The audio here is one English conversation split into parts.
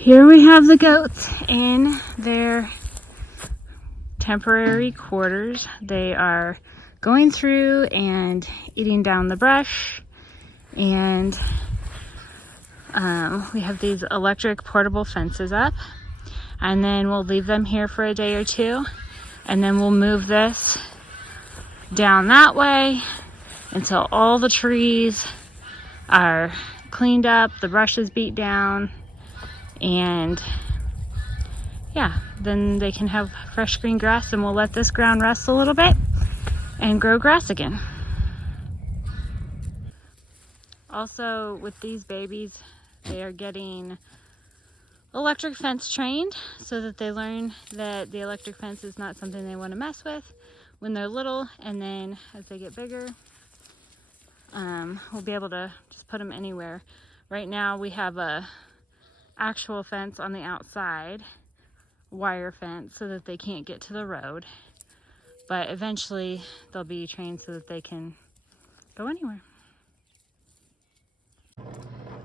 Here we have the goats in their temporary quarters. They are going through and eating down the brush, and we have these electric portable fences up, and then we'll leave them here for a day or two, and then we'll move this down that way until all the trees are cleaned up, the brush is beat down, and yeah, then they can have fresh green grass, and we'll let this ground rest a little bit and grow grass again. Also, with these babies, they are getting electric fence trained so that they learn that the electric fence is not something they want to mess with when they're little, and then as they get bigger, we'll be able to just put them anywhere. Right now we have a actual fence on the outside, wire fence, so that they can't get to the road, but eventually they'll be trained so that they can go anywhere.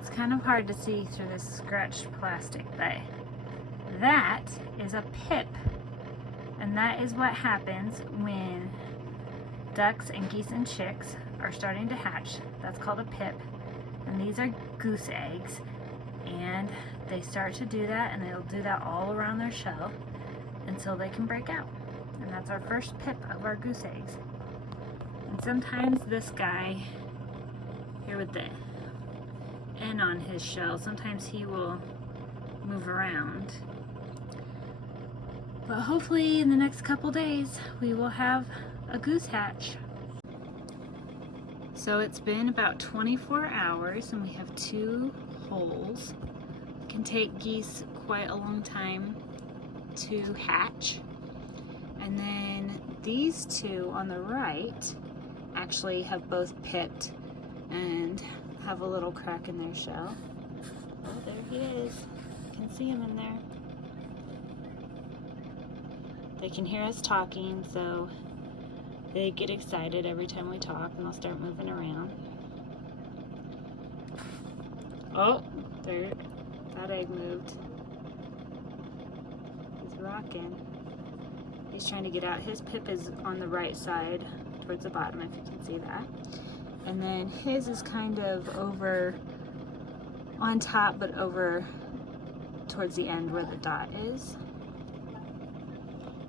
It's kind of hard to see through this scratched plastic, but that is a pip, and that is what happens when ducks and geese and chicks are starting to hatch. That's called a pip, and these are goose eggs, and they start to do that, and they'll do that all around their shell until they can break out. And that's our first pip of our goose eggs. And sometimes this guy here with the N on his shell, sometimes he will move around. But hopefully in the next couple days we will have a goose hatch. So it's been about 24 hours and we have 2 holes. It can take geese quite a long time to hatch. And then these 2 on the right actually have both pipped and have a little crack in their shell. Oh, there he is. You can see him in there. They can hear us talking, so they get excited every time we talk, and they'll start moving around. Oh, there, that egg moved. He's rocking. He's trying to get out. His pip is on the right side, towards the bottom, if you can see that. And then his is kind of over on top, but over towards the end where the dot is.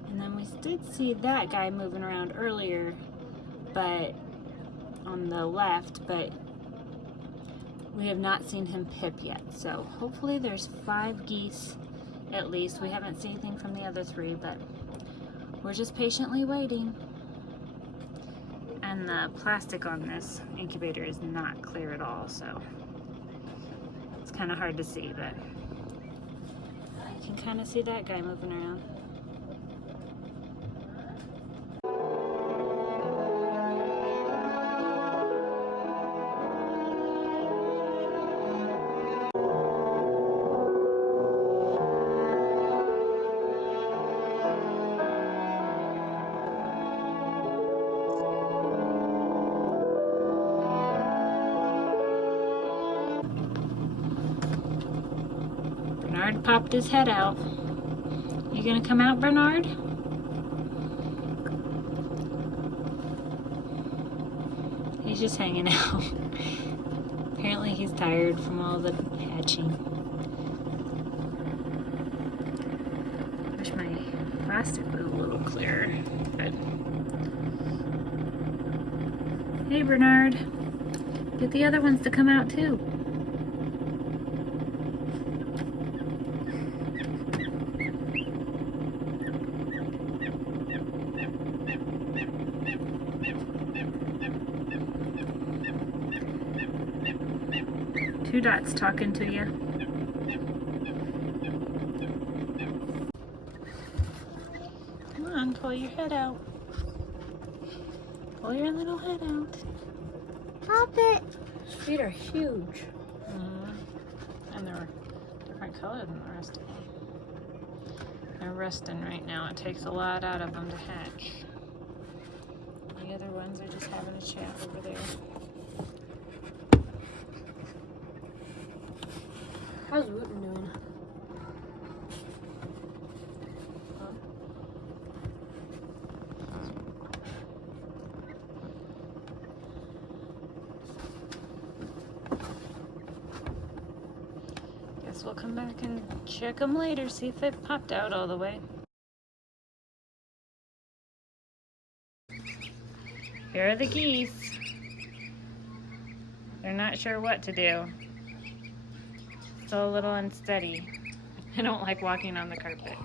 And then we did see that guy moving around earlier, but on the left, but we have not seen him pip yet. So hopefully there's 5 geese at least. We haven't seen anything from the other 3, but we're just patiently waiting. And the plastic on this incubator is not clear at all, so it's kind of hard to see, but you can kind of see that guy moving around. Bernard popped his head out. You gonna come out, Bernard? He's just hanging out. Apparently he's tired from all the hatching. Wish my plastic was a little clearer, but... Hey, Bernard. Get the other ones to come out too. Two dots talking to you. Come on, pull your head out. Pull your little head out. Pop it. His feet are huge. And they're different color than the rest of them. They're resting right now. It takes a lot out of them to hatch. The other ones are just having a chat over there. How's Wooten doing? we'll come back and check them later, see if it popped out all the way. Here are the geese. They're not sure what to do. Still a little unsteady. I don't like walking on the carpet.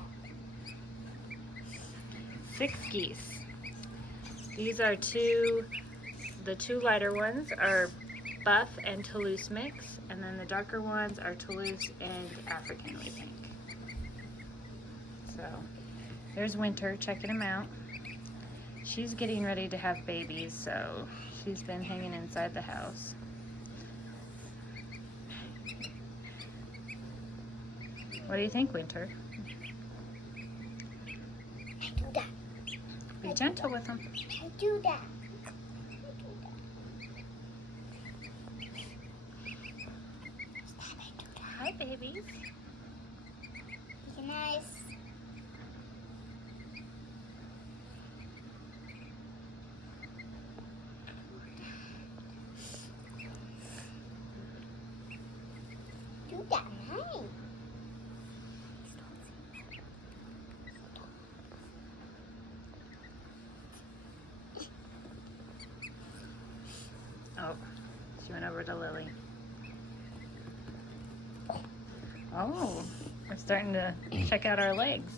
6 geese. These are the two lighter ones are Buff and Toulouse mix, and then the darker ones are Toulouse and African, we think. So there's Winter checking them out. She's getting ready to have babies, so she's been hanging inside the house. What do you think, Winter? I do that. Be gentle with them. I do that. Hi, babies. Be nice. Do that nice. Oh, she went over to Lily. Oh, we're starting to check out our legs.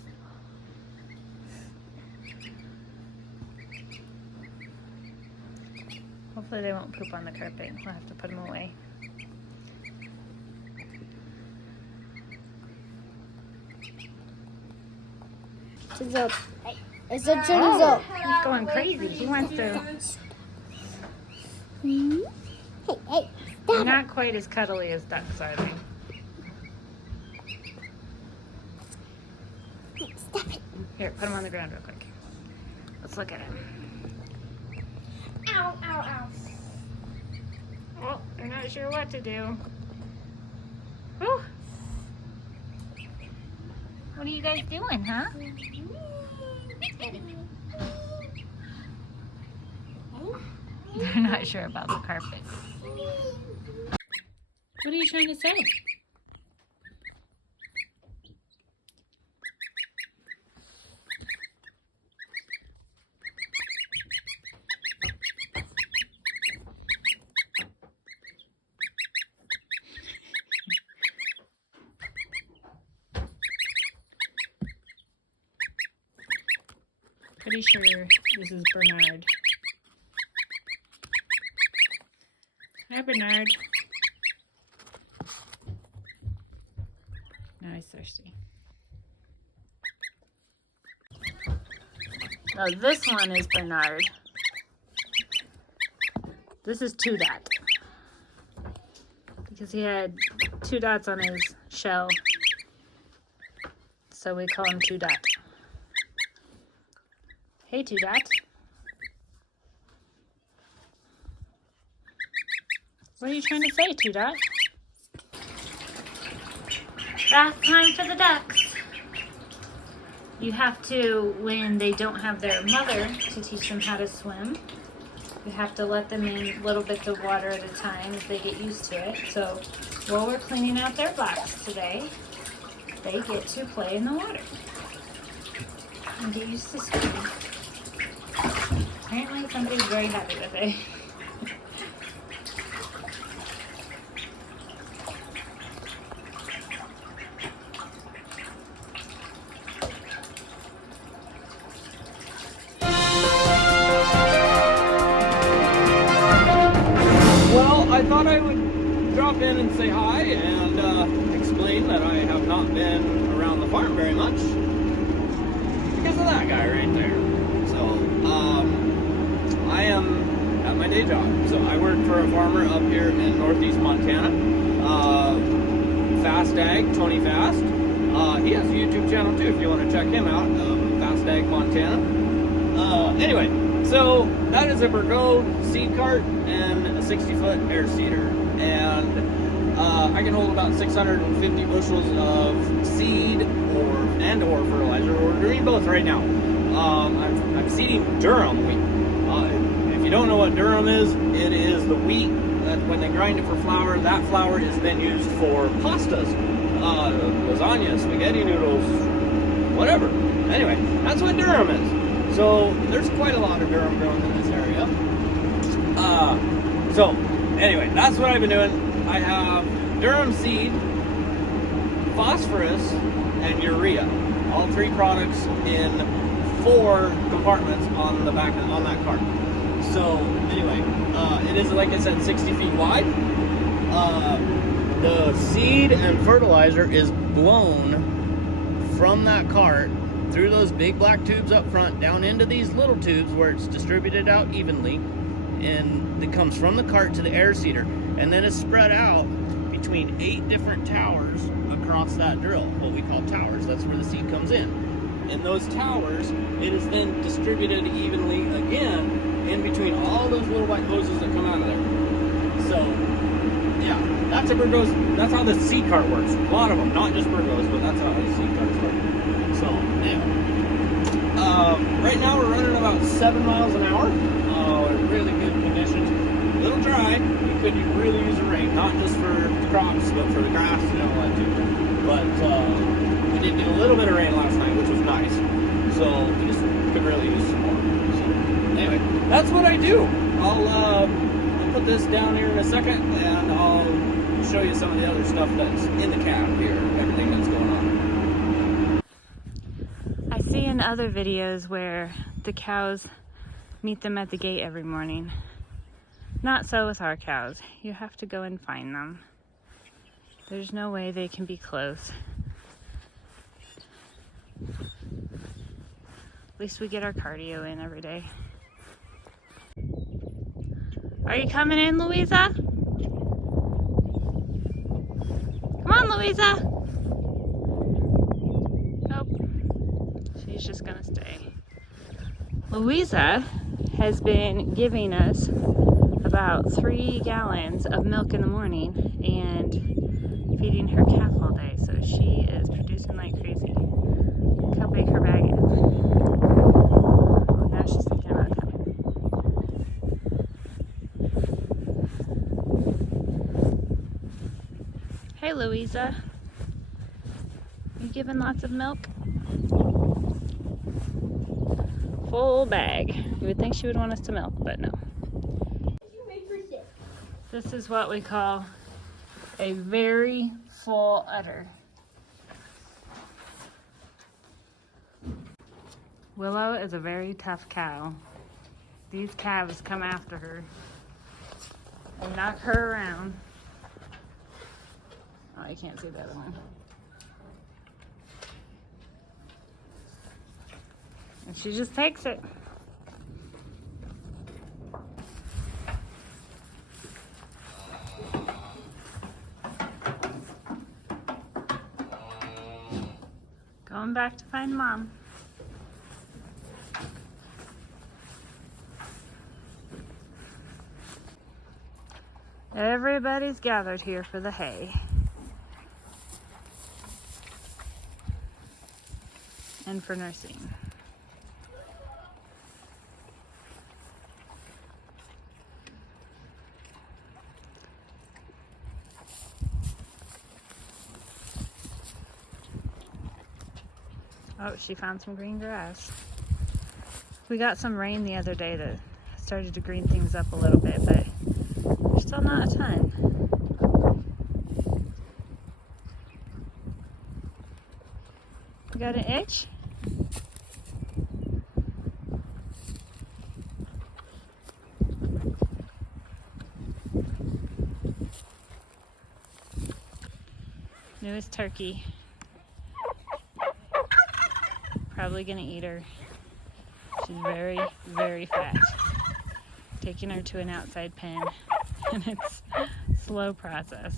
Hopefully they won't poop on the carpet. We'll have to put them away. It's a chorizo. He's going crazy. He wants to. Hey, hey, They're stop not quite as cuddly as ducks, are they? it. Stop it. Here, put him on the ground real quick. Let's look at him. Ow, ow, ow. Well, they're not sure what to do. Whew. What are you guys doing, huh? They're not sure about the carpet. What are you trying to say? Pretty sure this is Bernard. Hi, Bernard. Now he's thirsty. Now this one is Bernard. This is Two Dot. Because he had 2 dots on his shell. So we call him Two Dot. Hey, Two Dot. What are you trying to say, Two Dot? Bath time for the ducks. You have to, when they don't have their mother to teach them how to swim, you have to let them in little bits of water at a time as they get used to it. So while we're cleaning out their box today, they get to play in the water and get used to swimming. Apparently somebody's very happy with it. Well, I thought I would drop in and say hi and explain that I have not been around the farm very much because of that guy right there. So, I am at my day job. So I work for a farmer up here in northeast Montana. Fast Ag, Tony Fast. He has a YouTube channel too if you want to check him out. Fast Ag Montana. Anyway, so that is a Burgo seed cart and a 60-foot air seeder. And I can hold about 650 bushels of seed or fertilizer. We're doing both right now. I'm seeding durum wheat. If you don't know what durum is, it is the wheat that when they grind it for flour, that flour is then used for pastas. lasagna, spaghetti noodles, whatever. Anyway, that's what Durham is. So there's quite a lot of Durham grown in this area. So anyway, that's what I've been doing. I have Durham seed, phosphorus, and urea. All three products in 4 compartments on the back on that cart. So anyway, it is, like I said, 60 feet wide. The seed and fertilizer is blown from that cart through those big black tubes up front down into these little tubes where it's distributed out evenly, and it comes from the cart to the air seeder, and then it's spread out between 8 different towers across that drill, what we call towers. That's where the seed comes in. In those towers, it is then distributed evenly again in between all those little white hoses that come out of there. So yeah, that's a Burgos. That's how the seed cart works. A lot of them, not just Burgos, but that's how the seed carts work. So anyway, right now we're running about 7 miles an hour. Really good conditions. A little dry. You could really use the rain, not just for the crops, but for the grass and all that too. But we did get a little bit of rain last night, which was nice. So we just could really use some more. So anyway, that's what I do. I'll put this down here in a second, and I'll show you some of the other stuff that's in the cab here, everything that's going on. I see in other videos where the cows meet them at the gate every morning. Not so with our cows. You have to go and find them. There's no way they can be close. At least we get our cardio in every day. Are you coming in, Louisa? Come on, Louisa. Nope. She's just gonna stay. Louisa has been giving us about 3 gallons of milk in the morning and feeding her calf all day, so she is producing like crazy. Look how big her bag is. Oh, now she's thinking about coming. Hey, Louisa. You giving lots of milk? Full bag. You would think she would want us to milk, but no. This is what we call a very full udder. Willow is a very tough cow. These calves come after her and knock her around. Oh, you can't see the other one. And she just takes it. Going back to find Mom. Everybody's gathered here for the hay. And for nursing. Oh, she found some green grass. We got some rain the other day that started to green things up a little bit, but there's still not a ton. You got an itch? Newest turkey. Probably gonna eat her. She's very, very fat. Taking her to an outside pen, and it's a slow process.